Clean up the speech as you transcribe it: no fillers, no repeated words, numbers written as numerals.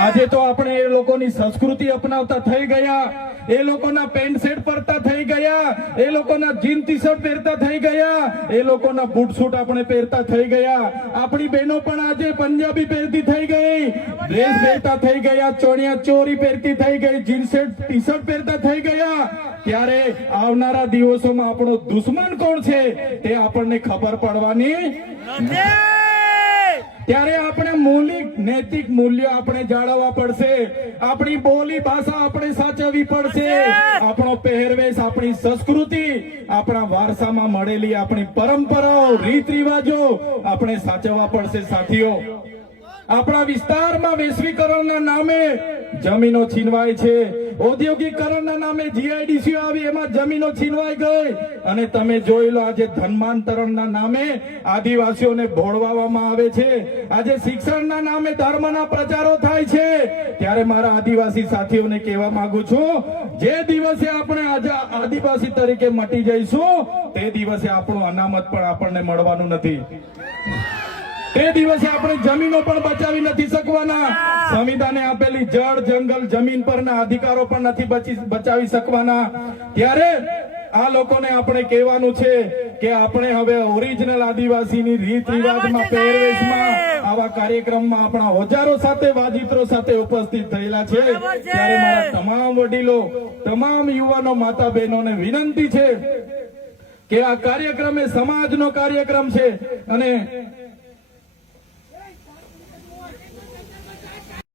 આજે તો આપણે એ લોકોની સંસ્કૃતિ અપનાવતા થઈ ગયા, એ લોકોના પેન્ટ શર્ટ પહેરતા થઈ ગયા, એ લોકોના જીન ટી શર્ટ પહેરતા થઈ ગયા, એ લોકોના બૂટ સૂટ આપણે પહેરતા થઈ ગયા. આપણી બહેનો પણ આજે પંજાબી પહેરતી થઈ ગઈ, ડ્રેસ પહેરતા થઈ ગયા, ચણિયા ચોરી પહેરતી થઈ ગઈ, જીન શર્ટ ટી શર્ટ પહેરતા થઈ ગયા. ત્યારે આવનારા દિવસોમાં આપણો દુશ્મન કોણ છે તે આપણને ખબર પડવાની નથી. ત્યારે આપણે મૌલિક નૈતિક મૂલ્યો આપણે જાળવવા પડશે, આપણી બોલી ભાષા આપણે સાચવવી પડશે, આપણો પહેરવેશ, આપણી સંસ્કૃતિ, આપણા વારસામાં મળેલી આપણી પરંપરાઓ, રીત રિવાજો આપણે સાચવવા પડશે. સાથીઓ, આપણા વિસ્તારમાં વૈશ્વિકરણના નામે જમીનો છીનવાય છે, ઔદ્યોગિકરણના નામે જીઆઈડીસી આવી એમાં જમીનો છીનવાઈ ગઈ, અને તમે જોઈ લો આજે ધર્માંતરણના નામે આદિવાસીઓને ભોળવામાં આવે છે, આજે શિક્ષણના નામે ધર્મના પ્રચારો થાય છે. ત્યારે મારા આદિવાસી સાથીઓને કહેવા માંગુ છું, જે દિવસે આપણે આજે આદિવાસી તરીકે મટી જઈશું તે દિવસે આપણું અનામત પણ આપણને મળવાનું નથી, તે દિવસે આપણે જમીનો પણ બચાવી નથી શકવાના, સંવિધાને આપેલી જળ જંગલ જમીન પરના અધિકારો પણ નથી બચાવી શકવાના. ત્યારે આ લોકોને આપણે કહેવાનું છે કે આપણે હવે ઓરિજિનલ આદિવાસીની રીત રિવાજમાં, પહેરવેશમાં, આવા કાર્યક્રમમાં આપણા હજારો સાથે વાજિત્રો સાથે ઉપસ્થિત થયેલા છે. ત્યારે મારા તમામ વડીલો, તમામ યુવાનો, માતા બહેનોને વિનંતી છે કે આ કાર્યક્રમ એ સમાજનો કાર્યક્રમ છે, અને